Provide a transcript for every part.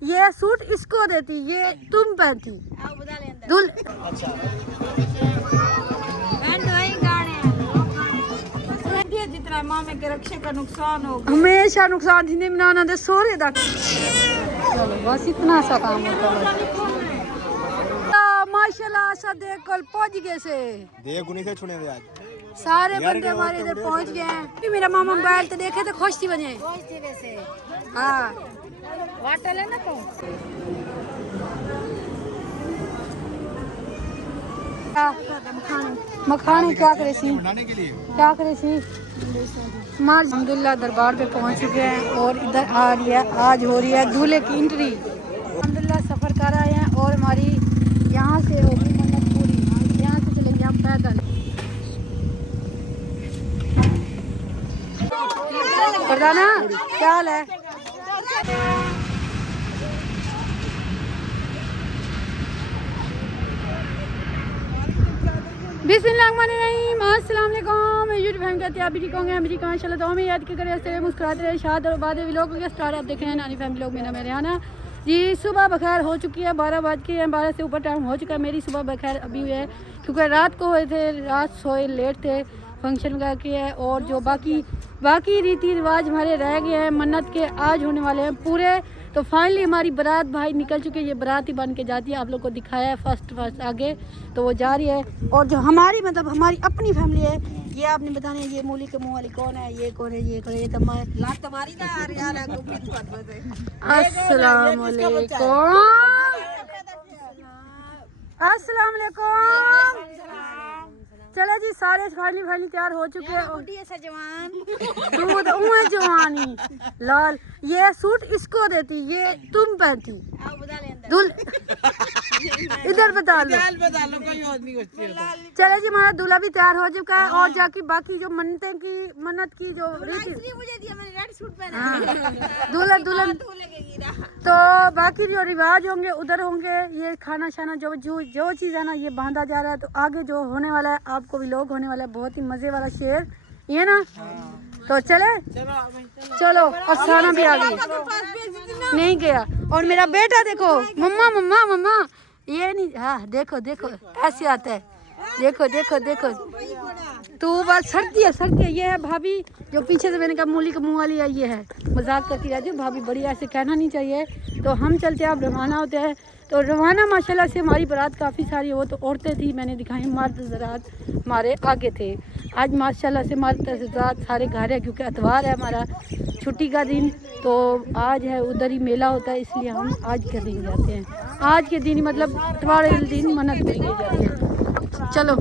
ये सूट इसको देती, ये तुम पहनती दुल। जितना मामे के रक्षे का नुकसान हो हमेशा नुकसान थी बनाना दे सोरे तक। चलो बस इतना सा काम होता है। माशाल्लाह सा देख कल पहुंच गए से देख गुनी से छुने दे आज सारे बंदे हमारे इधर पहुंच गए हैं। मेरा मामा मोबाइल तो देखे तो खुश थी बने। हाँ वाटर है ना तो मखाने क्या करे सी बनाने के लिए क्या करे सी मार अल्हम्दुलिल्लाह दरबार पे पहुंच चुके हैं और इधर आ रही है आज हो रही है दूल्हे की एंट्री। अल्हम्दुलिल्लाह सफ़र कर आए हैं और हमारी यहाँ से होगी मन्नत पूरी। यहाँ से चलेंगे हम पैदल। फरजाना क्या हाल है? बिस्मिल्लाहिर्रहमानिर्रहीम। अस्सलाम वालेकुम यूट्यूब फैमिली कहते हैं आप भी ठीक होंगे, हम भी ठीक हैं इंशाल्लाह। तो हमें याद के करें ऐसे मुस्कुराते रहे शाद और बाद व्लॉग के स्टार्ट आप देख रहे हैं नानी फैमिली लोग मेरा मेरे आना जी। सुबह बखैर हो चुकी है, 12 बज के हैं, 12 से ऊपर टाइम हो चुका है। मेरी सुबह बखैर अभी हुई है क्योंकि रात को हुए थे, रात सोए लेट थे फंक्शन का किया है। और जो बाकी रीति रिवाज हमारे रह गए हैं मन्नत के आज होने वाले हैं पूरे। तो फाइनली हमारी बारात भाई निकल चुकी है। ये बारात ही बन के जाती है, आप लोग को दिखाया है फर्स्ट आगे तो वो जा रही है। और जो हमारी मतलब हमारी अपनी फैमिली है ये आपने बताना है। ये मूली के मुँह वाली कौन है, ये कौन है, ये कौन है, ये तुम्हारी ना अस्सलाम वालेकुम। अस्सलाम वालेकुम। चले जी सारे फाइनली तैयार हो चुके हैं। दूध उए जवानी लाल ये सूट इसको देती, ये तुम पहनती दुल। इधर बता लो चले जी हमारा दूल्हा भी तैयार हो चुका है। और जाके बाकी जो मन्नत की जो दूल्हा दुल्हन तो बाकी जो रिवाज होंगे उधर होंगे। ये खाना शाना जो चीज़ है ना ये बांधा जा रहा है। तो आगे जो होने वाला है आपको भी लोग होने वाला है बहुत ही मज़े वाला शेर ये ना। तो चले चलो अफसाना भी आ गई नहीं गया। और मेरा बेटा देखो मम्मा मम्मा मम्मा ये नहीं हाँ देखो देखो ऐसे आता है देखो तो बस सर्दी है। ये है भाभी जो पीछे से मैंने कहा मूली के मुँह वाली है। ये है मजाक करती रहती है भाभी बड़ी ऐसे कहना नहीं चाहिए। तो हम चलते हैं अब रवाना होते हैं। तो रवाना माशाल्लाह से हमारी बारात काफ़ी सारी वो तो औरतें थी मैंने दिखाई, मर्द ज़रात हमारे आगे थे। आज माशाल्लाह से मर्द ज़रात सारे घर है क्योंकि इतवार है हमारा छुट्टी का दिन। तो आज है उधर ही मेला होता है इसलिए हम आज के दिन जाते हैं। आज के दिन मतलब इतवार के दिन मन्नत पूरी की जाती है। चलो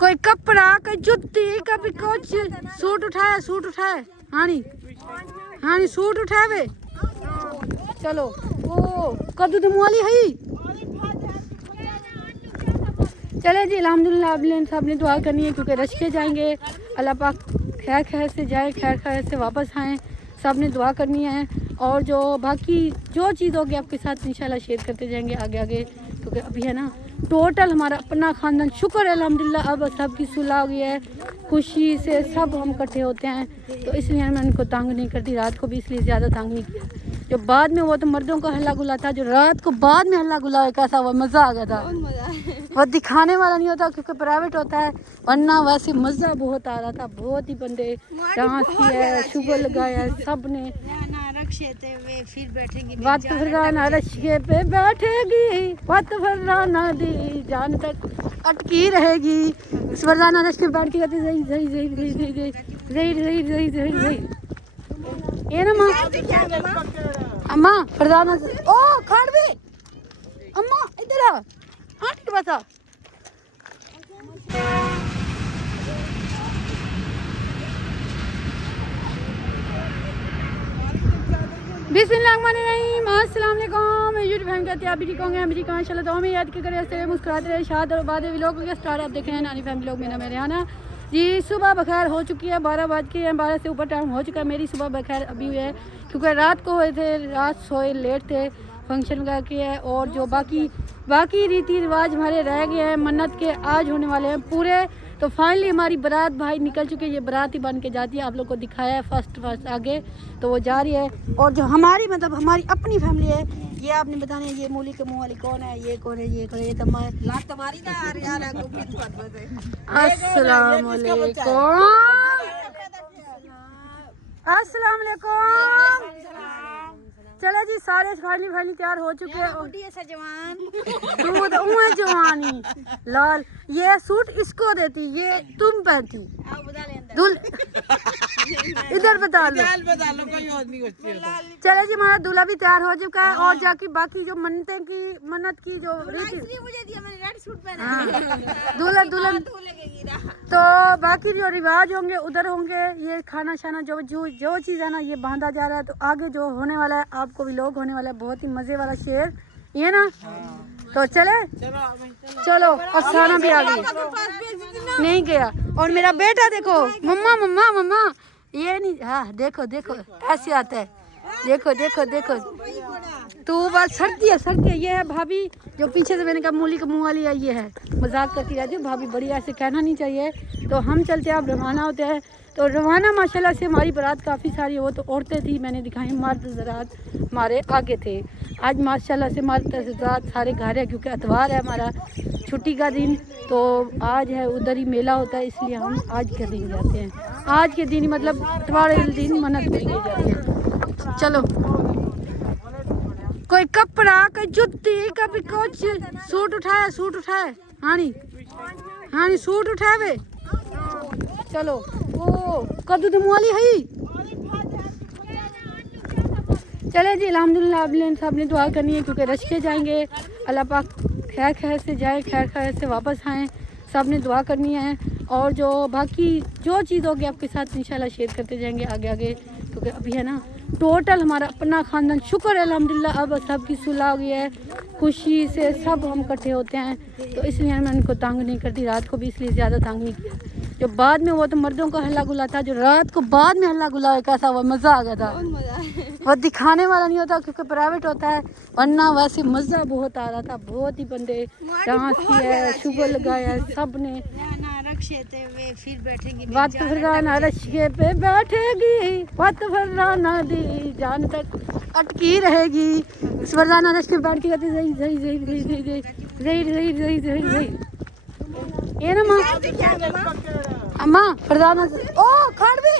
कोई कपड़ा कोई जुत्ती कभी कुछ सूट उठाया हाँ नी सूट उठाए वे चलो ओ कद्दू तो मुआली है। चले जी अल्हम्दुलिल्लाह आप सब ने दुआ करनी है क्योंकि रश्के जाएंगे। अल्लाह पाक खैर से जाए खैर से वापस आएँ, सब ने दुआ करनी है। और जो बाकी जो चीज़ होगी आपके साथ इंशाल्लाह शेयर करते जाएंगे आगे क्योंकि अभी है ना टोटल हमारा अपना खानदान शुक्र है अल्हम्दुलिल्लाह अब सबकी सुलह हो गई है, खुशी से सब हम इकट्ठे होते हैं। तो इसलिए मैं उनको तंग नहीं करती, रात को भी इसलिए ज़्यादा तंग नहीं किया। जो बाद में वो तो मर्दों का हल्ला गुल्ला था, जो रात को बाद में हल्ला गुल्ला कैसा हुआ मज़ा आ गया था। वो दिखाने वाला नहीं होता क्योंकि प्राइवेट होता है, वरना वैसे मज़ा बहुत आ रहा था। बहुत ही बंदे डांस किया है, शुगर लगाया है सब ने। फिर बैठेंगे वत फरजाना रश्के पे बैठेगी वत फरजाना दी जान तक अटकी रहेगी। फरजाना रश्के पे बैठ के कहते सही ये ना माँ अम्मा फरजाना ओ खड़ भी अम्मा इधर आ आंटी बता बिस्मिल्लाहिर्रहमानिर्रहीम। अस्सलाम वालेकुम यूट्यूब फैमिली कहते हैं आप भी ठीक होंगे, हम भी ठीक हैं इंशाल्लाह। तो हमें याद के करें ऐसे मुस्कुराते रहे शाद और बाद व्लॉग के स्टार्ट आप देख रहे हैं नानी फैमिली लोग मेरे आना जी। सुबह बखैर हो चुकी है, 12 बज के हैं, 12 से ऊपर टाइम हो चुका है। मेरी सुबह बखैर अभी हुई है क्योंकि रात को हुए थे, रात सोए लेट थे फंक्शन का किया है। और जो बाकी रीति रिवाज हमारे रह गए हैं, मन्नत के आज होने वाले हैं पूरे। तो फाइनली हमारी बारात भाई निकल चुके हैं, ये बारात ही बन के जाती है, आप लोग को दिखाया है फर्स्ट आगे, तो वो जा रही है। और जो हमारी मतलब हमारी अपनी फैमिली है, ये आपने बताना है, ये मूली के मुँह वाली कौन है, ये कौन है, ये कौन है, ये तुम्हारी ना आ रही है अस्सलाम वालेकुम, अस्सलाम वालेकुम। चलो जी, सारे फाइनली तैयार हो चुके हैं। दूध उए जवानी लाल, ये सूट इसको देती, ये तुम पहनती दुल इधर बता लो। चलो जी, हमारा दूल्हा भी तैयार हो चुका है और जाके बाकी जो मन्नत की जो दूल्हा दुल्हन, तो बाकी जो रिवाज होंगे उधर होंगे। ये खाना शाना जो चीज़ है ना, ये बांधा जा रहा है। तो आगे जो होने वाला है आपको भी लोग होने वाला है, बहुत ही मज़े वाला शेर, ये ना। तो चले चलो, अफसाना भी आ गई, नहीं गया। और मेरा बेटा देखो, मम्मा मम्मा मम्मा, ये नहीं, हाँ देखो देखो ऐसे आता है, देखो देखो देखो। तो बस सर्दी है। ये है भाभी जो पीछे से मैंने कहा मूली के मुँह वाली है, ये है, मजाक करती रहती है भाभी, बड़ी ऐसे कहना नहीं चाहिए। तो हम चलते हैं, अब रवाना होते हैं। तो रवाना माशाल्लाह से हमारी बारात काफ़ी सारी, वो तो औरतें थी मैंने दिखाई, मर्द ज़रात हमारे आगे थे। आज माशाल्लाह से मर्द ज़रात सारे घर है, क्योंकि इतवार है हमारा, छुट्टी का दिन। तो आज है, उधर ही मेला होता है, इसलिए हम आज के दिन जाते हैं। आज के दिन मतलब इतवार के दिन मन्नत पूरी की जाती है। चलो, कोई कपड़ा, कोई जुत्ती, कभी कुछ, सूट उठाया हाँ नी सूट उठावे। चलो, ओ कद्दू तो मुआली है। चले जी, अल्हम्दुलिल्लाह आप सब ने दुआ करनी है, क्योंकि रश्के जाएंगे, अल्लाह पाक खैर से जाए, खैर से वापस आएँ, सब ने दुआ करनी है। और जो बाकी जो चीज़ होगी आपके साथ इंशाल्लाह शेयर करते जाएंगे आगे, क्योंकि अभी है ना टोटल हमारा अपना ख़ानदान, शुक्र है अल्हम्दुलिल्लाह, अब सब की सुलह हो गई है, खुशी से सब हम इकट्ठे होते हैं। तो इसलिए मैं उनको तंग नहीं करती, रात को भी इसलिए ज़्यादा तंग नहीं किया। जो बाद में वो तो मर्दों का हल्ला गुल्ला था, जो रात को बाद में हल्ला गुल्ला कैसा हुआ, मज़ा आ गया था। वो दिखाने वाला नहीं होता, क्योंकि प्राइवेट होता है, वरना वैसे मज़ा बहुत आ रहा था। बहुत ही बंदे डांस किया है, शुगर लगाया है सब ने। फिर बैठेंगे, वत फरदाना रश्के पे बैठेगी, वत फरदाना दी जान तक अटकी रहेगी। इस फरदाना रश्के पे बैठ के कहते सही ये ना माँ, अम्मा फरदाना ओ खड़ भी,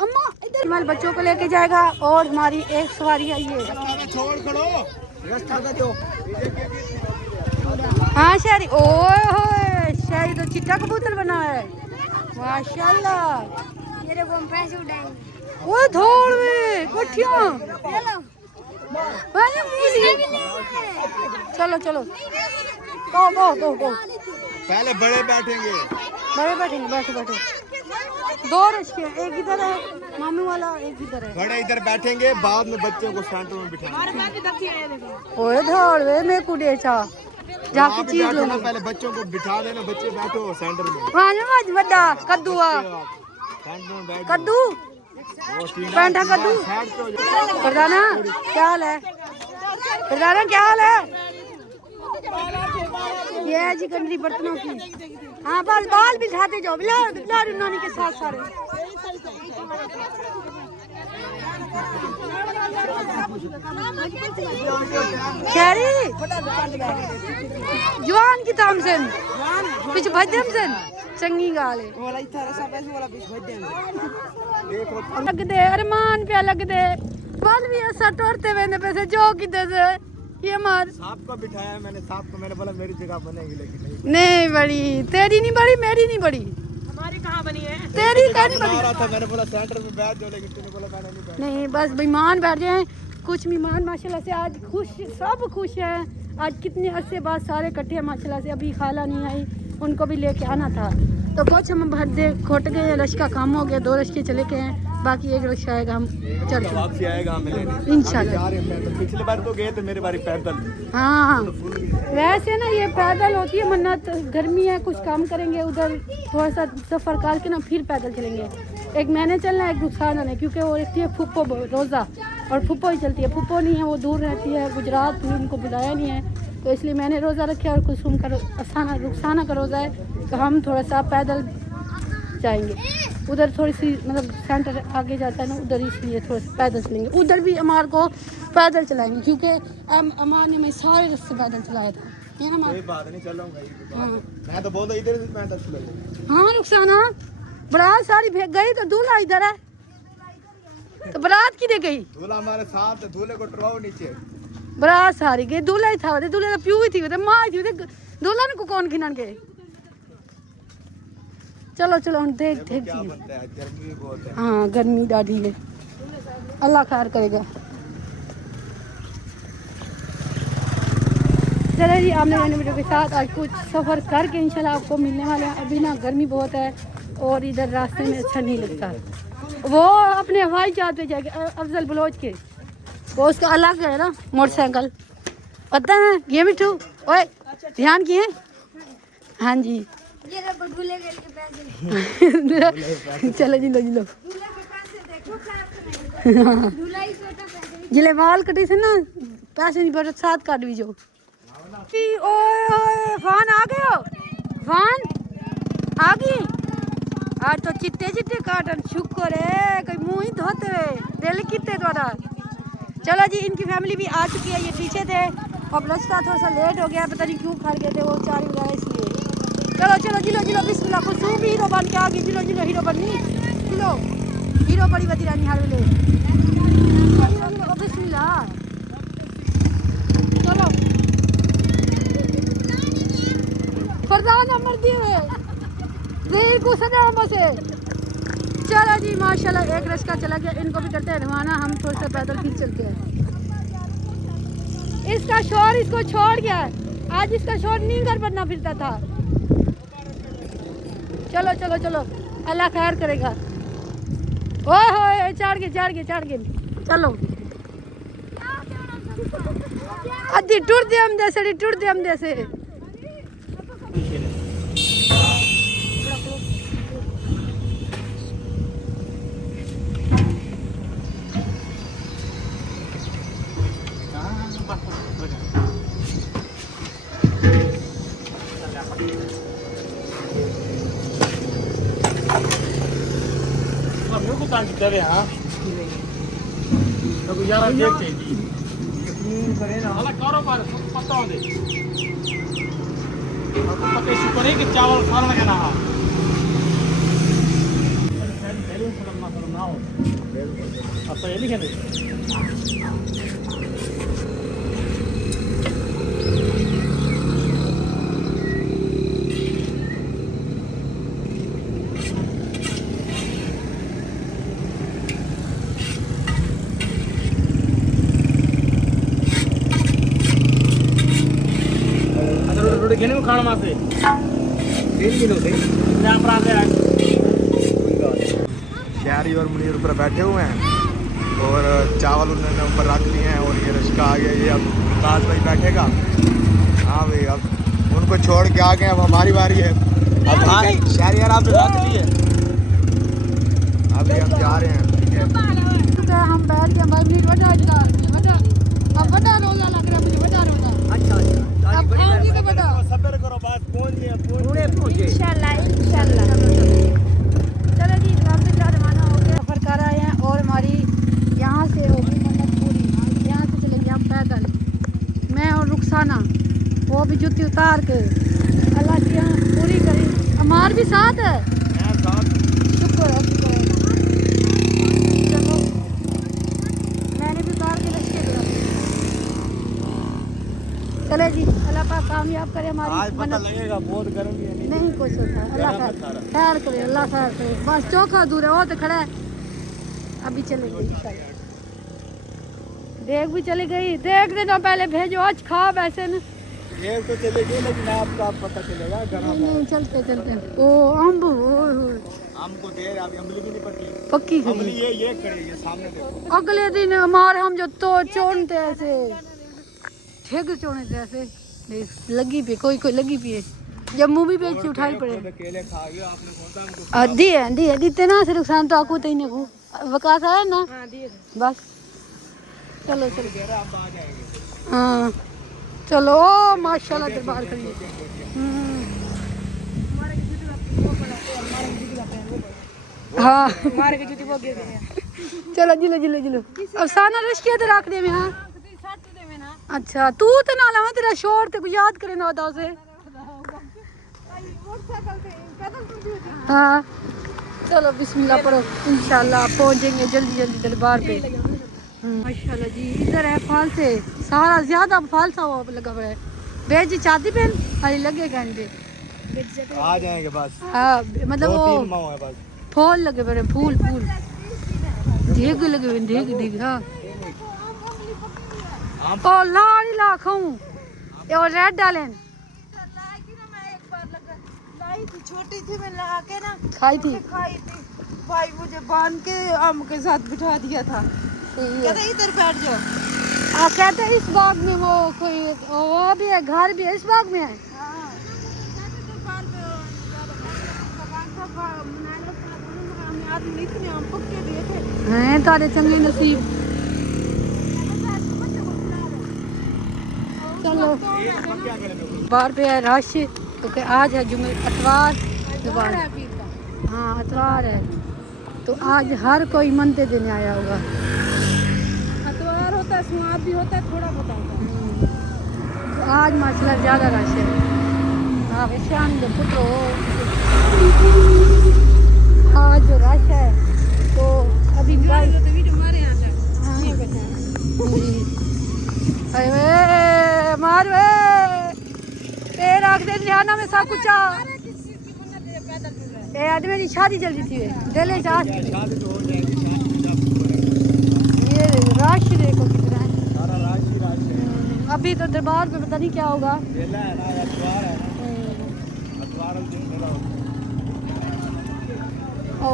अम्मा इधर हमारे बच्चों को लेके जाएगा। और हमारी एक सवारी है ये, हाँ शायरी, ओए शायरी तो चिट्टा कबूतर बना है माशाल्लाह। वो धोड़ में कोठियों, चलो गो। पहले बड़े बैठेंगे, बैठो। दो रश्के, एक इधर है मामू वाला, एक इधर है। बड़े इधर बैठेंगे, बाद में बच्चों को सेंटर में बिठाएंगे। ओए धोड़ वे मैं कुड़े चा जाके चीज लो, पहले बच्चों को बिठा देना, बच्चे बैठो सेंटर में। हाँ आज बड़ा कद्दू सेंटर में बैठ, कद्दू पैंठा कद्दू। फरदाना क्या हाल है, फरदाना क्या हाल है? ये है जी गंदी बर्तनों की। हाँ बस बाल बिछाते जाओ, बिला नानी के साथ सारे। शहरी जवान की तामसन कुछ भजमसन चंगी गाल है लग दे, अरमान पे लग दे, बाल भी ऐसा टोरते वेंदे पैसे जो किधर से ये मार। सांप को बिठाया है मैंने, सांप को मैंने बोला मेरी जगह बनेगी, लेकिन नहीं बड़ी, तेरी नहीं बड़ी, मेरी नहीं बड़ी, हमारी कहाँ बनी है, तेरी क्या नहीं बड़ी। था मैंने बोला सेंटर में बैठ जाओ, लेकिन तूने बोला मैंने नहीं बैठ। नहीं बस मेहमान बैठ जाए, कुछ मेहमान माशाल्लाह से आज खुश, सब खुश हैं। आज कितने अरसे बाद सारे इकट्ठे हैं माशाल्लाह से। अभी खाला नहीं आई, उनको भी लेके आना था, तो कुछ हम भर दे खोट गए, रश का काम हो गया, 2 रश के चले गए हैं, बाकी एक रश आएगा, हम चल वापसी आएगा हमें लेने इंशाल्लाह। तो पिछले बार तो गए थे, मेरे बारी पैदल। हाँ वैसे ना ये पैदल होती है मन्नत, गर्मी है कुछ काम करेंगे उधर, थोड़ा सा सफ़र काट के ना फिर पैदल चलेंगे। एक मैंने चलना है, एक रुखसाना ने, क्योंकि वो रहती है फुप्पो रोज़ा, और फुप्पो ही चलती है, फुप्पो नहीं है, वो दूर रहती है गुजरात में, उनको बुलाया नहीं है, तो इसलिए मैंने रोज़ा रखा और कुलसूम का रुखसाना का रोज़ा है, तो हम थोड़ा सा पैदल जाएंगे। उधर थोड़ी सी मतलब सेंटर आगे जाता है ना उधर, इसलिए थोड़ा सा पैदल चलेंगे। उधर भी अमार को पैदल चलाएंगे क्योंकि अमार ने मैं सारे रास्ते पैदल चलाया था। कोई बात नहीं, चलो मैं तो बोल इधर से पैदल चलो। हाँ रुखसाना, बारात सारी भेज गई तो दूल्हा इधर है, तो बारात किधर गई? दूल्हा हमारे साथ, दूल्हे को टरवाओ नीचे। बारात सारी गई, दूल्हा ही था, दूल्हे का प्यू ही थी, माँ थी, दूल्हा को कौन खिलन के। चलो चलो हम देख देख क्या बनता है, गर्मी भी बहुत है। हाँ गर्मी डाढ़ी है, अल्लाह खैर करेगा। चलो जी, आपने मैंने वीडियो के साथ आज कुछ सफ़र करके इंशाल्लाह आपको मिलने वाले हैं। अभी ना गर्मी बहुत है और इधर रास्ते में अच्छा नहीं लगता। वो अपने हवाई जहाज पे जाएगा अफजल बलोच के, वो उसका अलग है ना मोटरसाइकिल, पता है ये मिठू, ओए ध्यान किए। हाँ जी चलो जी लो जी लो। जिले वाल कटे थे ना, पैसे नहीं पड़े, साथ काट भी जो। ओए फान आ गए हो, फान आ गई आज तो चिट्टे चिट्टे काटन, शुक्र है कोई मुंह ही धोते हुए दिल कितने द्वारा। चलो जी, इनकी फैमिली भी आ चुकी है, ये पीछे थे, अब रास्ता थोड़ा सा लेट हो गया, पता नहीं क्यों खड़ गए थे वो चार वगैरह इसलिए। चलो चलो जिलो जिलो बिस्मिल्लाह, कुसुम भी हीरो बन के आ गई, जिलो जिलो हीरो बननी, जिलो हीरो बड़ी बदी रानी हार वेले, बिस्मिल्लाह। चलो फरदान नंबर दिए देर को सदा बसे। चलो जी माशाल्लाह, एक रश्का चला गया, इनको भी करते हैं रवाना, हम थोड़ा सा पैदल फिर चलते हैं। इसका शोर इसको छोड़ गया, आज इसका शोर नहीं घर बनना फिरता था। चलो चलो चलो, अल्लाह खैर करेगा। ओए होए चढ़ गए चढ़ गए चढ़ गए, चलो अद्धी टूट दे हम जैसे, टूट दे हम जैसे। करे हाँ तो यार देख चाहिए करे ना वाला कारोबार पता हो दे और पता इसी करे कि चावल खाना का ना हा ना हो अब तो ये लिखे नहीं। घेने में खाना मासे 3 किलो थे यहाँ पर आते हैं। शहरी और मुनीर ऊपर बैठे हुए हैं और चावल उन्होंने ऊपर रख लिए हैं और ये रश्का आ गया, ये अब काज भाई बैठेगा। हाँ भाई, अब उनको छोड़ के आ गए, अब हमारी बारी है। अब शहरी यार आपने रख लिए, अभी हम जा रहे हैं। हम बैठ गए भाई, मिनट बड़ा अब बड़ा रोला लग रहा है मुझे, बड़ा रोला। अच्छा अब आऊंगी तो बता, सब्र करो, बात पहुंच गए इंशाल्लाह इंशाल्लाह। चलो जी, वापस रवाना हो गया, सफर कर आए हैं और हमारी यहाँ से होगी मन्नत पूरी। यहाँ से चलेंगे हम पैदल, मैं और रुखसाना, वो भी जूती उतार के अल्लाह की यहाँ पूरी करी। हमार भी साथ है, शुक्र है शुक्र है। चलो मैंने भी उतार के रखे। चले जी, अल्लाह पाक कामयाब करे हमारी मन्नत। लगेगा बहुत गर्मी है, नहीं कुछ होता है, अल्लाह खैर करे, अल्लाह खैर करे। बस चौखा दूर है, वो तो खड़ा है, अभी चलेगी। देख भी चली गई, देख देना पहले भेजो, आज खा वैसे न ये तो चलेगी, लेकिन आपका पता चलेगा गरम। नहीं चलते चलते। ओ अम्ब, आम को देर अभी अम्बली भी नहीं पकी, पक्की अम्बली खड़ी। ये खड़ी है सामने देखो। अगले दिन हमारे हम जो तो चोनते ऐसे ठेग चोने थे ऐसे, लगी पे कोई कोई लगी पे, जब मुँह भी बेच उठाई पड़े। केले खा गए आपने, कौन सा हमको आधी है दी है दीते ना, सिर्फ नुकसान तो आकू तई ने को वकास है ना। बस चलो चलो, देर आप आ जाएंगे। हाँ चलो माशाल्लाह दरबार करिए। हाँ मार के जूती वो गिर गया चलो जिलो जिलो जिलो अफसाना रिश्के ते रख दे में। हाँ अच्छा तू तो ना लावा तेरा शोर ते को याद करे ना होता उसे। हाँ चलो बिस्मिल्लाह पढ़ो इंशाल्लाह पहुंचेंगे जल्दी जल्दी दरबार पे। माशाल्लाह जी इधर है फालसे सारा ज्यादा फालसा वो लगा हुआ है। बेच चाहती पेन अरे लगेगा इनके आ जाएंगे बस। हाँ मतलब 2-3 वो माह है बस। फूल लगे पड़े फूल फूल ढेग लगे हुए ढेग ढेग। हाँ ओ लाड़ी ला खाऊं और रेड डालें छोटी थी मैं ला के ना खाई थी। खाई थी भाई मुझे बांध के आम के साथ बिठा दिया था कहते इधर बैठ जाओ। कहते हैं इस बाग में वो कोई वो भी है घर भी है इस बाग में है। हैं तारे चंगे नसीब। चलो बाहर पे है रश क्योंकि आज है जुमे अतवार दोबार। हाँ अतवार है तो आज हर कोई मनते देने आया होगा। अतवार होता है स्वाद भी होता है थोड़ा बहुत होता है। तो आज माशाल्लाह ज़्यादा रश है। हाँ विशान जो पुत्रो आज जो रश है तो अभी भाई हमारे यहाँ से अरे वे मार वे पैर रख दे ध्यान में सब कुछ ए आदमी की शादी जल्दी थी दिले चाह ये रश देखो कितना है। सारा राश ही राश है। अभी तो दरबार पे पता नहीं क्या होगा। मेला है ना अतवार है ना अतवार वाले दिन मेला होता है। ओ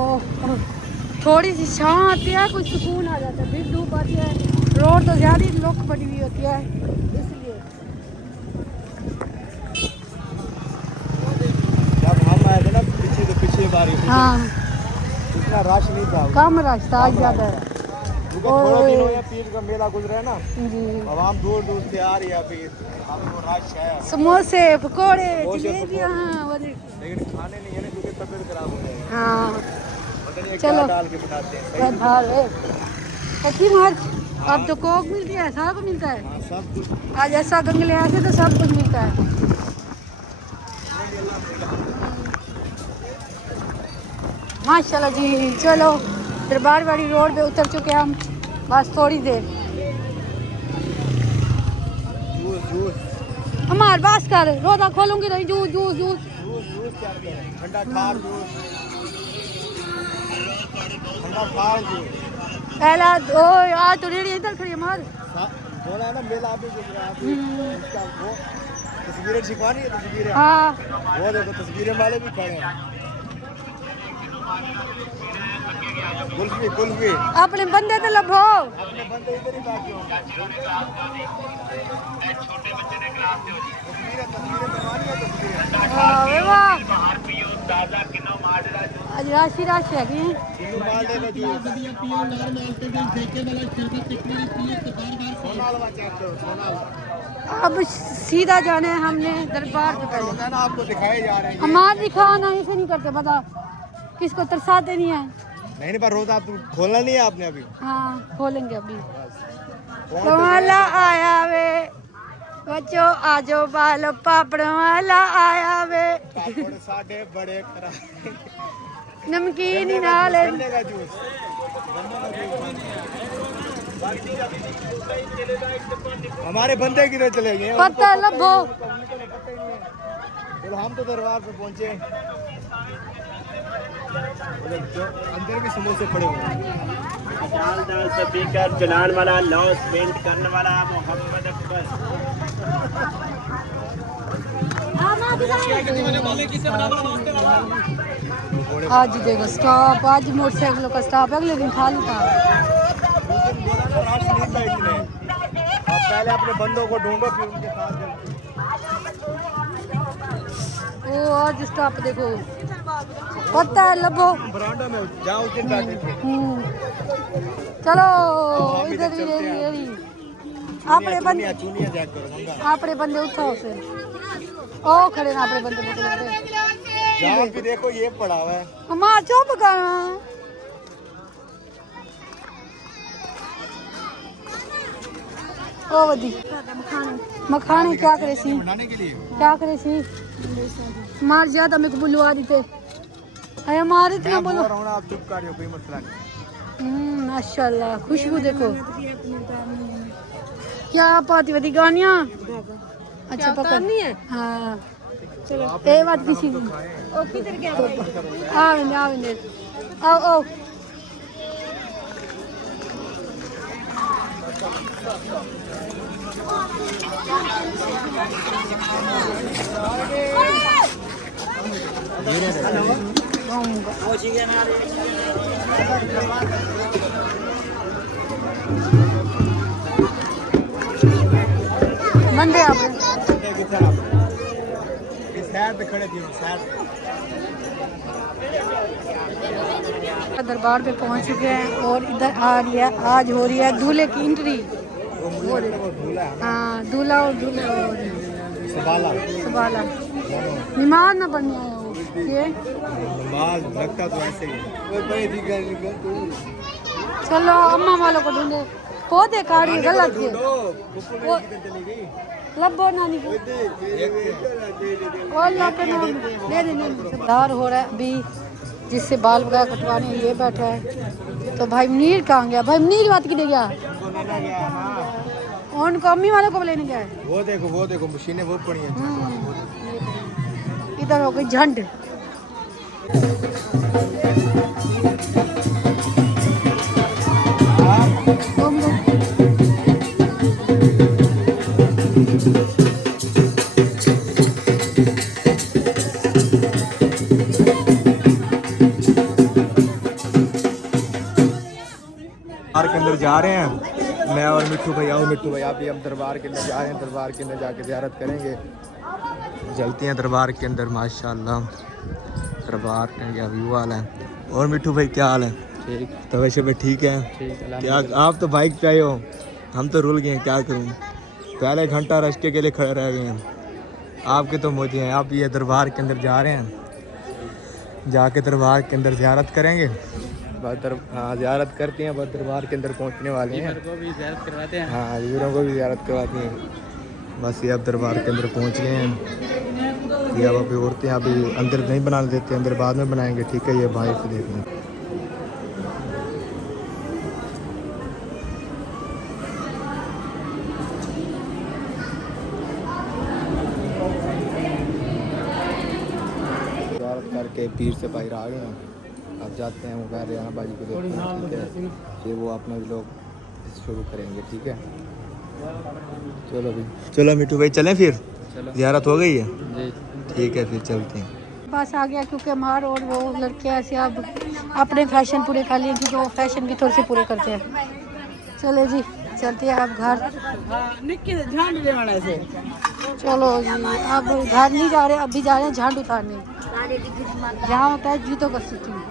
थोड़ी सी छाँव आती है कुछ सुकून आ जाता है। फिर धूप आती है रोड तो ज़्यादा लुक पड़ी हुई होती है इसलिए। जब हम आए थे ना पिछली बार हाँ इतना रश नहीं था। कम रास्ता आज ज़्यादा है। क्योंकि थोड़ा दिन हो गया पीर का मेला गुजरा है ना जी अब हम दूर दूर से आ रही है अभी हमको रश है। समोसे पकोड़े समोसे, जलेबियाँ हाँ वो देख। लेकिन खाने नहीं है ना क्योंकि तबीयत खराब हो जाएगी। हाँ पता नहीं चलो। क्या डाल के बनाते हैं सही। सच्ची मार अब तो कोक मिलती है सारा कुछ मिलता है। हाँ सब कुछ आज ऐसा गंगले ऐसे तो सब कुछ मिलता है। माशाल्लाह जी चलो दरबार वाली रोड पे उतर चुके हम बस थोड़ी देर। जूस जूस हमार बास कर रोजा खोलूंगी रही juice juice juice juice juice क्या ठंडा खार जूस ठंडा खार जूस पहला ओ आज तो रेडी इधर खड़ी हमार। बोला है ना मेला अभी गुजरा अभी उसका वो तस्वीरें छिपानी है तस्वीरें। हाँ वो देखो तस्वीरें वाले भी खड़े हैं। कुल्फी कुल्फी अपने बंदे तो लभो। अपने बंदे इधर ही बैठे होंगे। तस्वीरें तस्वीरें बनवानी है तस्वीरें। वाह वाह आज राशि राशि है कि किलो मालदे का जूस सोनाल वा चेक करो सोनाल अब सीधा जाना है हमने दरबार पे पहले। होता है ना आपको दिखाए जा रहे हैं हमार दिखाना ऐसे नहीं करते पता किसको तरसाते नहीं है। नहीं पर रोज आप खोलना नहीं है आपने अभी। हाँ खोलेंगे अभी। वाला आया वे बच्चों आजो बालो पापड़ वाला आया वे पापड़ साढ़े बड़े खराब नमकीन ही नाल गन्ने का जूस हमारे बंदे किधर चले गए पता है लभो। चलो हम तो दरबार पे पहुंचे अंदर भी समोसे पड़े हुए हैं। दाल स्पीकर चलान वाला लॉस पेंट करने वाला मोहम्मद अकबर। आज देखो स्टॉप आज मोटरसाइकिलों का स्टॉप है अगले दिन खाली था। पहले अपने बंदों को ढूंढो फिर उनके साथ ओ आज स्टॉप देखो पता है लभो। बरामदा में जहाँ उस दिन बैठे थे। चलो इधर ही रेडी रेडी अपने बंदे चुनिया चेक करो मंगा अपने बंदे उठाओ फिर ओ खड़े ना अपने बंदे पकड़ जहाँ भी देखो ये पड़ा हुआ है हमार चुप कर ओ वदी मखाने क्या करे सी बनाने के लिए क्या करे सी मार ज्यादा मेरे को बुलवा दी थे अरे मारे थे बोलो बोल रहा हूँ ना, आप चुप कर रहे हो कोई मसला नहीं माशाल्लाह खुशबू देखो क्या पाती वदी गानियाँ अच्छा पकड़ नहीं है हाँ चलो ए बात किसी को ओ किधर गया आवेंदे आओ आओ मंदे आप साइड पे खड़े थे साइड दरबार पे पहुंच चुके हैं और इधर आ रही है आज हो रही है दूल्हे की एंट्री हाँ दूल्हा और दूल्हे सुबाला नमाज ना पढ़ने आए हो ये नमाज लगता तो ऐसे ही चलो अम्मा वालों को ढूंढे पौधे काट रही गलत के लब्बो नानी को और ला के नाम दे देने दार हो रहा है अभी जिससे बाल वगैरह कटवाने ये बैठा है तो भाई मुनीर कहाँ गया भाई मुनीर बात की दे गया उनको अम्मी वालों को लेने गया है वो देखो मशीनें वो पड़ी हैं इधर हो गई झंड दरबार के अंदर जा रहे हैं मैं और मिट्टू भैया आप भी अब दरबार के अंदर जा रहे हैं दरबार के अंदर जाके ज़ियारत करेंगे चलते हैं दरबार के अंदर माशाल्लाह दरबार का क्या व्यू हाल है और मिट्टू भाई क्या हाल है ठीक तो वैसे भी ठीक है क्या आप तो बाइक पे आए हो हम तो रुल गए हैं क्या करूँ पहले घंटा रास्ते के लिए खड़े रह गए हैं आपके तो मोजे हैं आप ये दरबार के अंदर जा रहे हैं जाके दरबार के अंदर ज़ियारत करेंगे हाँ ज़ियारत करते हैं बस दरबार के अंदर पहुंचने वाले हैं को भी ज़ियारत करवाते हैं हाँ वीरों को भी ज़ियारत करवाते हैं बस ये अब दरबार के अंदर पहुंच गए हैं ये अब अभी औरतें अभी अंदर नहीं बना देते अंदर बाद में बनाएंगे ठीक है ये भाई से देख लें ज़ियारत करके पीर से बाहर आ गए हैं अब जाते हैं मुग़ैर राना बाजी को देखते हैं ठीक है फिर वो अपना व्लॉग शुरू करेंगे ठीक है चलो भाई चलो मिट्टू भाई चलें फिर ज़ियारत हो गई है जी ठीक है फिर चलते हैं पास आ गया क्योंकि हमारे और वो लड़के ऐसे अब अपने फैशन पूरे कर लिए क्योंकि वो फैशन भी थोड़े से पूरे करते हैं चलो जी चलते हैं अब घर चलो जी अब घर नहीं जा रहे अभी जा रहे हैं झांड उतारने जहाँ होता है जूतों का सिटी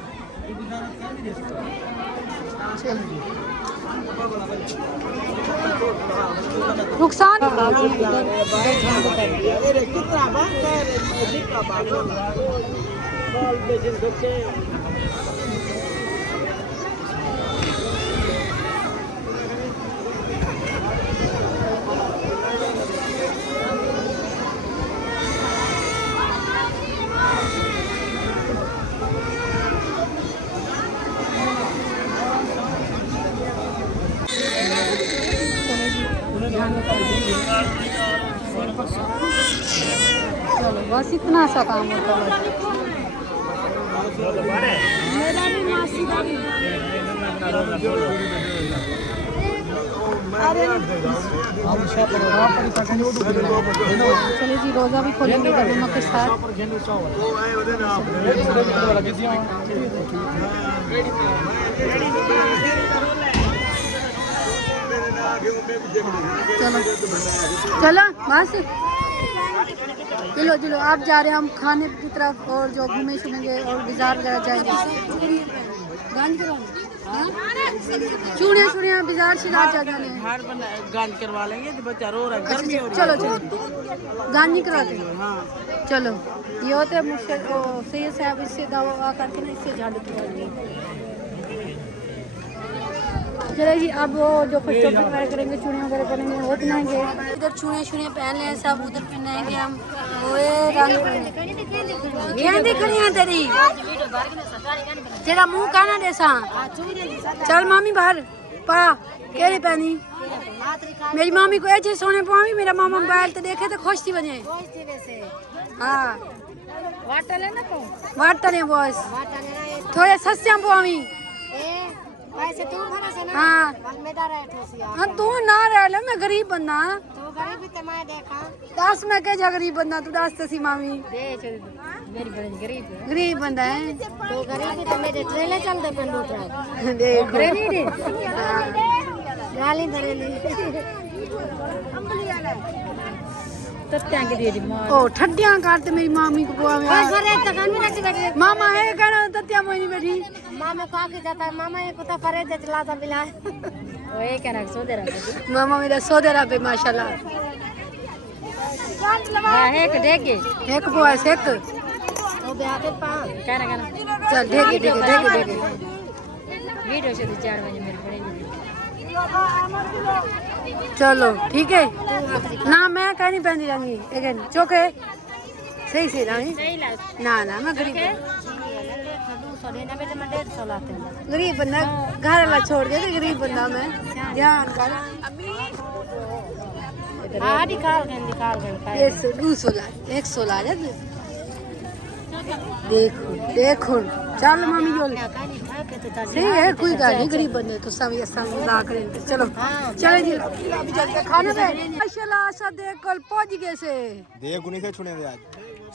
चलो नुकसान चलो बस इतना सा काम होता है चलिए जी रोज़ा भी खोलेंगे गरीबों के साथ चलो चलो बस चलो चलो आप जा रहे हैं हम खाने की तरफ और जो घूमे सुनेंगे और बाजार वगैरह जाएंगे चूड़ियाँ चूड़ियाँ बाजार से ला जाते हैं। हार बना गांज करवा लेंगे तो बच्चा रो रहा है, गर्मी हो रही चलो चलो गांजी कराते हैं। हाँ चलो ये होते हैं मुझसे सही साहब, इससे दवा करके ना इससे झाड़ू लगाएंगे। चलो जी अब वो जो कुछ शॉपिंग वगैरह करेंगे, चूड़ियाँ वगैरह करेंगे, वो पहनाएंगे। इधर चूड़ियाँ चूड़ियाँ पहन ले सब, उधर पहनाएंगे हम। ओए रंग गेंदी खड़ी है तेरी, तेरा मुंह काना जैसा। चल मामी बाहर पा केड़ी पहनी। मेरी मामी को ऐसे सोने पावी, मेरा मामा मोबाइल तो देखे तो खुश थी बने। हाँ वाटले बॉस थोड़े सस्ते पावी। हाँ हाँ तू ना रह ले, मैं गरीब बंदा। दस मैं क्या गरीब बंदा, तू दस तो सी मामी गरीब बंदा है। देखो ओ ठड्डियां करते मेरी मामी को मामा है कहना तत्या मोई बैठी मामा को आके जाता है, मामा ये कुत्ता परे दे चलाता बिला ओए क्या रख सो दे रहा मामा मेरा सौदेरा पे माशाल्लाह। एक देगे एक बॉयस एक तो ब्याह पा क्या ना चल देखे देखे देखे देखे वीडियो से 4 बजे मेरे पड़ेगी। चलो ठीक है ना, मैं कहीं नहीं पहनी रहूंगी एक चौके सही से ना ना ना मैं गरीब गरीब बंदा घर वाला छोड़ के गरीब बंदा मैं ध्यान कर। हाँ निकाल गए 116 देखो देखो चल मामी जोल सही है, कोई गल नहीं, गरीब बंदे तो सब मजाक करें। चलो चले जी अभी चलते खाने पे। माशाल्लाह सदे कल पहुंच गए से देख गुनी से छुने दे आज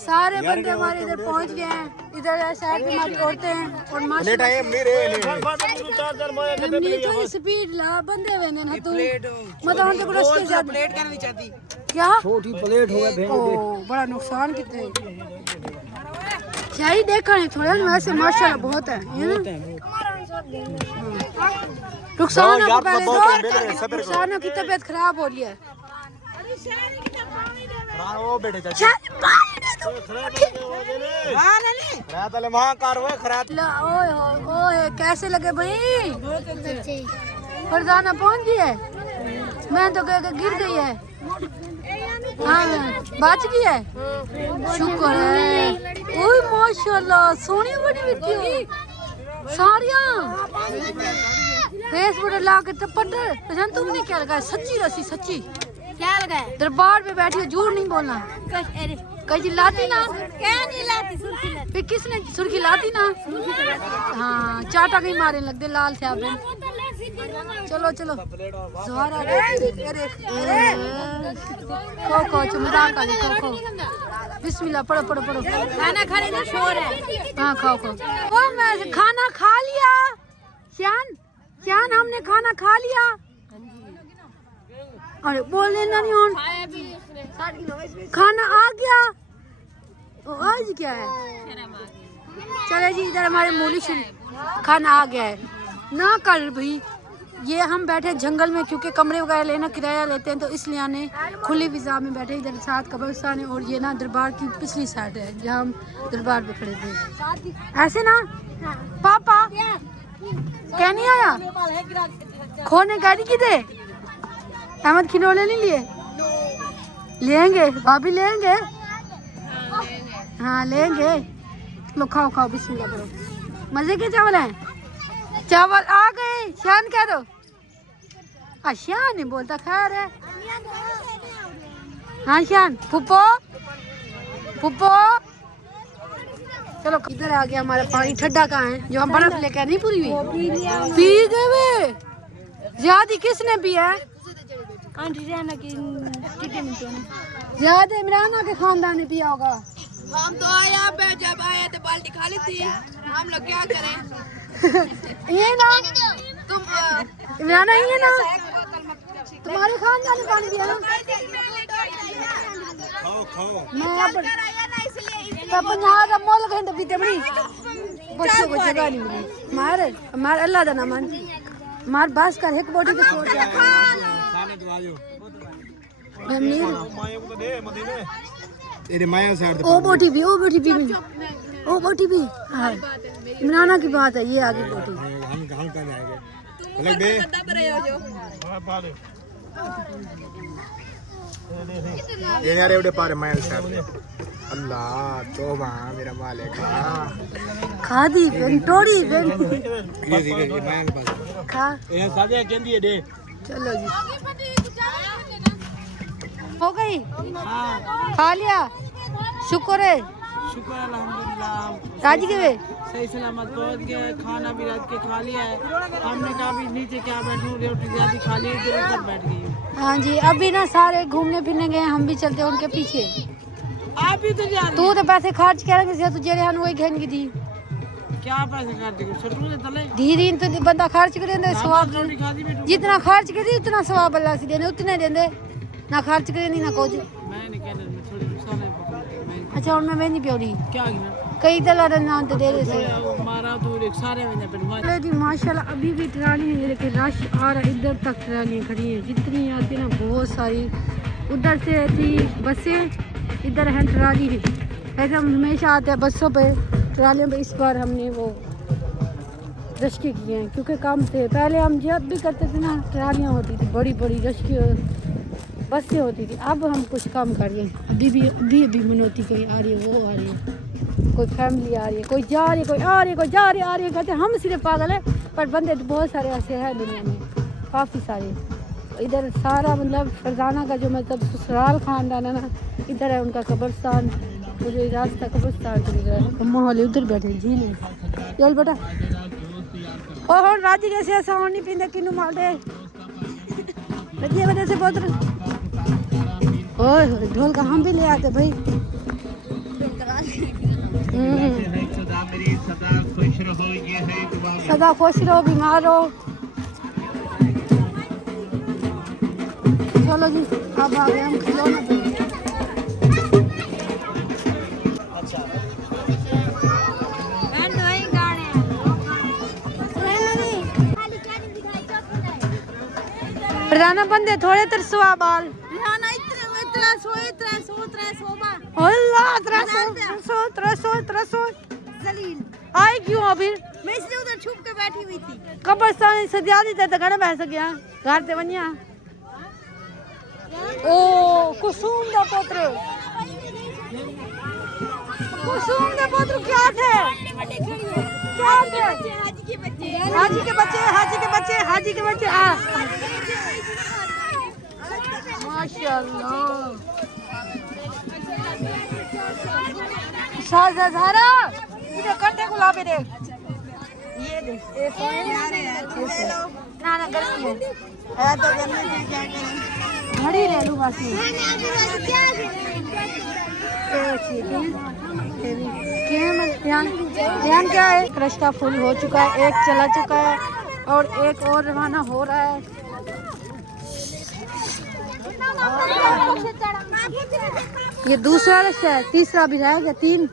सारे बंदे हमारे इधर पहुंच गए हैं। इधर साइड में हमारी औरतें हैं और माशाल्लाह थोड़ी स्पीड ला बंदे वेने ना तू मतलब तो कुछ के ज्यादा प्लेट कहना नहीं चाहती, क्या छोटी प्लेट हो गया ओ बड़ा नुकसान कितने क्या ही देखा नहीं थोड़ा वैसे माशाल्लाह बहुत है ये ना नुकसान है पहले नुकसान की तबीयत खराब हो रही है। वो बेटे चाचा ओए ओए कैसे लगे भाई फरजाना पहुंच गई है, मैं तो कह गिर गई है। हाँ बच गई है शुक्र है। ओए माशाल्लाह सोनी बड़ी बिकी हो सारिया फेसबुक ला के टपट पहचान तुमने क्या लगाया सच्ची रसी सच्ची क्या लगा दरबार पे बैठी हो झूठ नहीं बोलना। कहीं लाती ना क्या नहीं लाती सुर्खी लाती फिर किसने सुर्खी लाती ना। हाँ चाटा कहीं मारे लगते लाल से आप। चलो चलो जोहरा खो खो चुमदान का खो खो बिस्मिल्लाह पढ़ो पढ़ो पढ़ो। खाना खाने का शोर है। हाँ खाओ खाओ। ओ मैं खाना खा लिया श्यान श्यान हमने खाना खा लिया। अरे बोलने ना नहीं हो खाना आ गया। ओ आज क्या है चले जी इधर हमारे मूली खाना आ गया है ना कर भाई। ये हम बैठे जंगल में क्योंकि कमरे वगैरह लेना किराया लेते हैं तो इसलिए आने खुली फिजा में बैठे। इधर साथ कब्रिस्तान है और ये ना दरबार की पिछली साइड है जहाँ हम दरबार पे खड़े थे ऐसे ना। पापा क्या नहीं आया खोने गाड़ी की दे अहमद खिलौने नहीं लिए लेंगे भाभी लेंगे हाँ लेंगे। लो खाओ खाओ बिस्मिल्लाह करो। मजे के चावल हैं चावल आ गए शान कह दो। शान नहीं बोलता खैर है। हाँ शान फुप्पो फुप्पो चलो इधर आ गया हमारा पानी ठंडा कहाँ है जो हम बर्फ लेकर नहीं पूरी हुई पी गए ज्यादा किसने पिया है ज्यादा इमराना के खानदान ने पिया होगा। हम तो आया जब आए तो बाल्टी खाली थी, हम लोग क्या करें। ये ना तुम इमराना ये ना तुम्हारे खानदान ने पानी दिया ना। मैं अब तो 50 का मोल घंटे पीते बड़ी बच्चों को जगह नहीं मिली मार अल्लाह दा नाम मार बास कर एक बोटी के छोड़ जा ओ बोटी भी हाँ इमराना की बात है ये आगे बोटी ये यार एवढे पारे मायल साहब अल्लाह तोबा मेरा मालिक खादी पेन टोड़ी पेन ये मायल पास खा ये सादिया कहंदी है दे चलो जी हो गई खा लिया शुक्र है अल्हम्दुलिल्लाह राजी के वे सही सलामत पहुंच गए खाना भी रात के खा लिया है हमने कहा भी नीचे क्या बैठूं रोटी ज्यादा खा ली इधर ऊपर बैठ गई हाँ जी अभी ना सारे घूमने फिरने गए हम भी चलते उनके पीछे आप भी तो जा तू तो पैसे खर्च करेंगे तू जेड़े वही घेन की दी क्या पैसे खर्च कर छोटू ने तले धीरे तो बंदा खर्च करे सवाब रोटी खा दी बेटू जितना खर्च करे उतना सवाब अल्लाह से देने उतने देंदे ना खर्च करे नहीं ना कुछ मैं नहीं कहने में थोड़ी नुकसान है अच्छा और मैं नहीं प्योरी क्या किया कई दलाल नाम तो दे रहे थे मारा तो एक सारे में बनवा चलो जी माशाल्लाह अभी भी ट्राली है लेकिन रश आ रहा है इधर तक ट्रालियाँ खड़ी हैं जितनी आती है ना बहुत सारी उधर से थी बसें इधर है ट्राली है ऐसे हम हमेशा आते हैं बसों पे ट्रालियों पे इस बार हमने वो रश्के किए हैं क्योंकि कम थे पहले हम जब भी करते थे ना ट्रालियाँ होती थी बड़ी बड़ी रश्के बसें होती थी अब हम कुछ कम कर रहे हैं अभी मनोती कोई आ रही है वो आ रही है कोई फैमिली आ रही है कोई जा रही है कोई आ रही है कोई जा रही है कहते हैं हम सिर्फ पागल है पर बंदे तो बहुत सारे ऐसे हैं दुनिया में काफ़ी सारे इधर सारा मतलब फरजाना का जो मतलब ससुराल खानदान है ना इधर है उनका कब्रस्तान वो जो रास्ता कब्रस्तान के इधर है अम्मा वाले उधर बैठे झील है चल बेटा और राजी कैसे ऐसा और नहीं पीते किनू मार दे रजिए वजह से बहुत ओए ढोल का हम भी ले आते भाई सदा खुश रहो बीमार रहो चलो जी अब आ गए हम खिलौना पे प्रधाना बंदे थोड़े तरसवा बाल आई क्यों अभी मैं इसलिए उधर छुप के बैठी हुई थी कब्रस्तान से ज्यादा देर तक बैठ सकिया घर ते वनिया ओ कुसुम दा पुत्र क्या थे हाजी के बच्चे आ माशाल्लाह शाहज़ारा इधर कट्टे गुलाबी देख ये देख ना गलती है तो गंदी क्या करें घड़ी ले लूँ बस ध्यान क्या है क्रश का फूल हो चुका है एक चला चुका है और एक और रवाना हो रहा है ये दूसरा रास्ता है तीसरा भी रहेगा तीन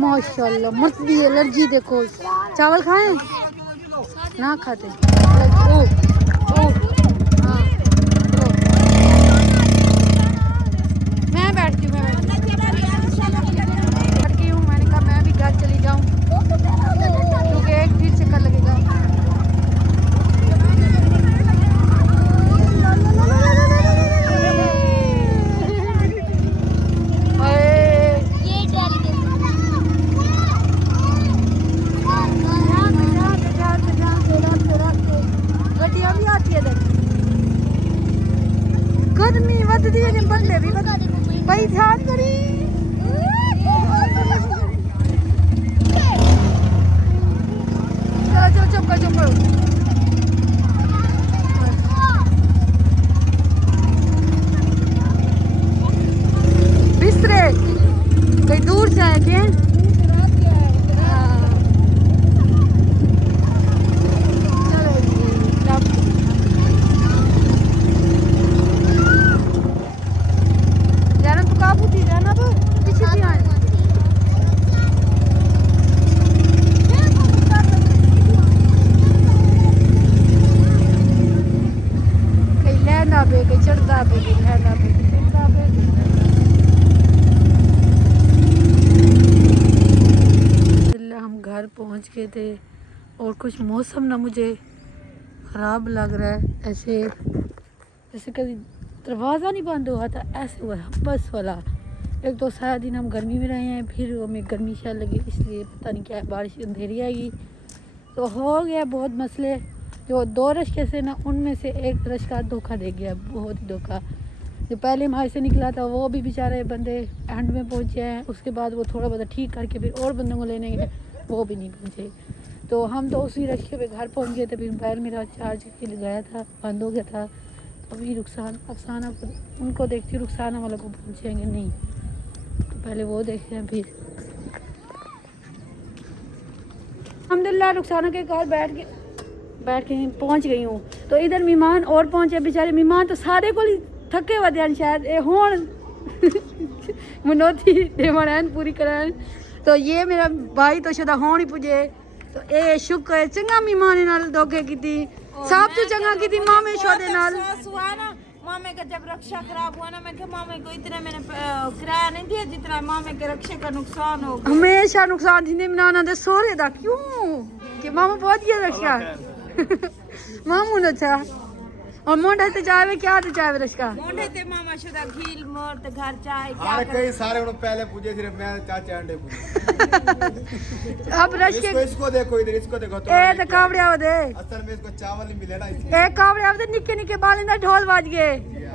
माशाल्लाह मस्त भी एलर्जी देखो चावल खाएं ना खाते ओ हाँ मैं बैठती हूँ मैंने कहा मैं भी घर चली जाऊँ क्योंकि एक फिर चक्कर लगेगा गर्मी वधदी है बंदे भी भाई ध्यान करी चलो चुप करो बिस्तरे कहीं दूर से आए थे पहुंच गए थे। और कुछ मौसम ना मुझे ख़राब लग रहा है, ऐसे जैसे कभी दरवाज़ा नहीं बंद हुआ था ऐसे हुआ है बस वाला। एक तो सारा दिन हम गर्मी में रहे हैं, फिर हमें गर्मी शायद लगी इसलिए पता नहीं क्या है, बारिश अंधेरी आएगी तो हो गया बहुत मसले। जो 2 रिश्ते से ना उनमें से एक रिश्ता धोखा दे गया, बहुत ही धोखा। जो पहले हमारे से निकला था वो भी बेचारे बंदे एंड में पहुँचे हैं, उसके बाद वो थोड़ा बहुत ठीक करके फिर और बंदों को लेने गए, वो भी नहीं पहुँचे। तो हम तो उसी रिश्ते पे घर पहुँच गए थे। फिर मोबाइल मेरा चार्ज के लिए गया था, बंद हो गया था। अभी अफसाना को उनको देखती हूँ, रुखसाना वालों को पहुँचेंगे नहीं तो पहले वो देखते हैं। फिर अल्हम्दुलिल्लाह रुखसाना के घर बैठ के पहुँच गई हूँ। तो इधर मेहमान और पहुँचे, बेचारे मेहमान तो सारे को थके हुए थे शायद होन मनोती देवन पूरी करान। तो ये मेरा भाई तो शुदा होन ही पुजे। तो ए शुक्र है चंगा मेहमान नाल धोखे की सब तो चंगा की मामे शोदे नाल। मामे का जब रक्षा खराब हुआ ना, मैं कहा मामे को इतना मैंने किराया नहीं दिया जितना मामे के रक्षा का नुकसान हो गया। हमेशा नुकसान थी नाना दे सोरे दा क्यों कि मामा बहुत दिया रक्षा मामू ने अच्छा और मोंडे ते चाहे क्या ते चाहे रक्षा मोंडे ते मामा शुदा खील मोर ते घर चाय क्या अरे कई सारे उन्होंने पहले पूछे सिर्फ मैं चाचा अंडे पूछे। अब रश्के इसको देखो इधर, इसको देखो तो ए ते कावड़िया दे असल में इसको चावल ही मिले ना इसलिए ए कावड़िया दे निक्के निक्के बाल इंदा ढोल बाज गए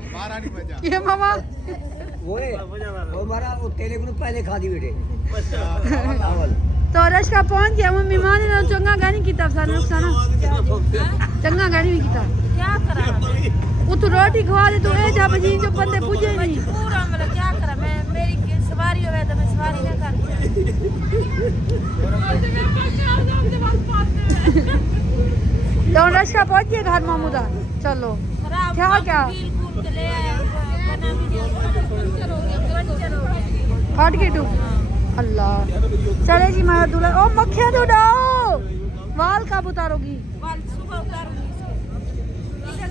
12 नहीं बजा। ये मामा वो हमारा वो तेले को पहले खा दी बेटे चावल। तो रश्का पहुंच गया वो मेहमान ने चंगा गानी की तब सारा नुकसान चंगा गानी भी कीता क्या करा वो तो रोटी खवा दे तो ए जा बजी जो बंदे पूजे नहीं पूरा मतलब क्या करा मैं मेरी सवारी हो तो मैं सवारी ना करती। तो रश्का पहुंच गया घर मामू दा चलो क्या क्या बिल्कुल के ले आया बना भी फट के टू अल्लाह चले जी मारा दूल्हा ओ मक्खियां तो उड़ाओ वाल कब उतारोगी बाल सुबह उतारूंगी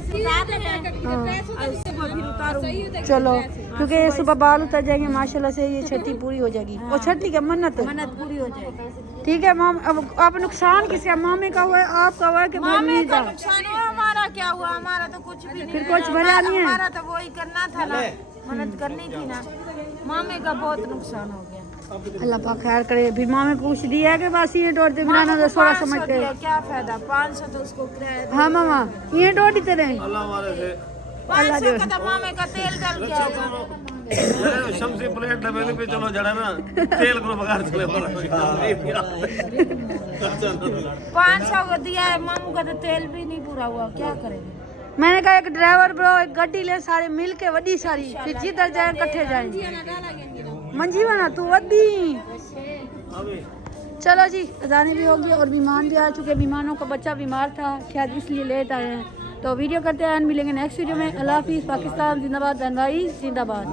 सुबह फिर उतारूंगी। चलो क्योंकि ये सुबह बाल उतर जाएंगे माशाल्लाह से ये छठी पूरी हो जाएगी। और छठी क्या मन्नत मन्नत पूरी हो जाएगी। ठीक है माम अब आप नुकसान किसका मामे का हुआ है आपका हुआ है कि मामे भाभी का का नुकसान हुआ, हमारा क्या हुआ? हमारा तो कुछ भी नहीं फिर हुआ। कुछ भला नहीं है। हमारा तो वही करना था ना, मन्नत करनी थी ना। मामे का बहुत नुकसान हो गया। अल्लाह पाक खैर करे। फिर मामे पूछ दिया है कि बस ये तोड़ते बिना ना सोरा समझते हैं। क्या फायदा 500 तो उसको किराया दिया। हाँ मामा ये तोड़ी तेरे 500 का तो मामे का तेल डल गया होगा। शमसी प्लेट डबे पे चलो जड़ा ना तेल को बगाड़ चले 500 का दिया है, मामू का तो तेल भी नहीं पूरा हुआ, क्या करेंगे? मैंने कहा एक ड्राइवर ब्रो एक गाड़ी ले सारे मिल के वड्डी सारी फिर जिधर जाए इकट्ठे जाए मंजीवाना तू वड्डी। चलो जी अजानी भी होगी और मेहमान भी आ चुके। मेहमानों का बच्चा बीमार था शायद इसलिए लेट आए हैं। तो वीडियो करते हैं, मिलेंगे नेक्स्ट वीडियो में। अल्लाह हाफिज़। पाकिस्तान जिंदाबाद, जिंदाबाद।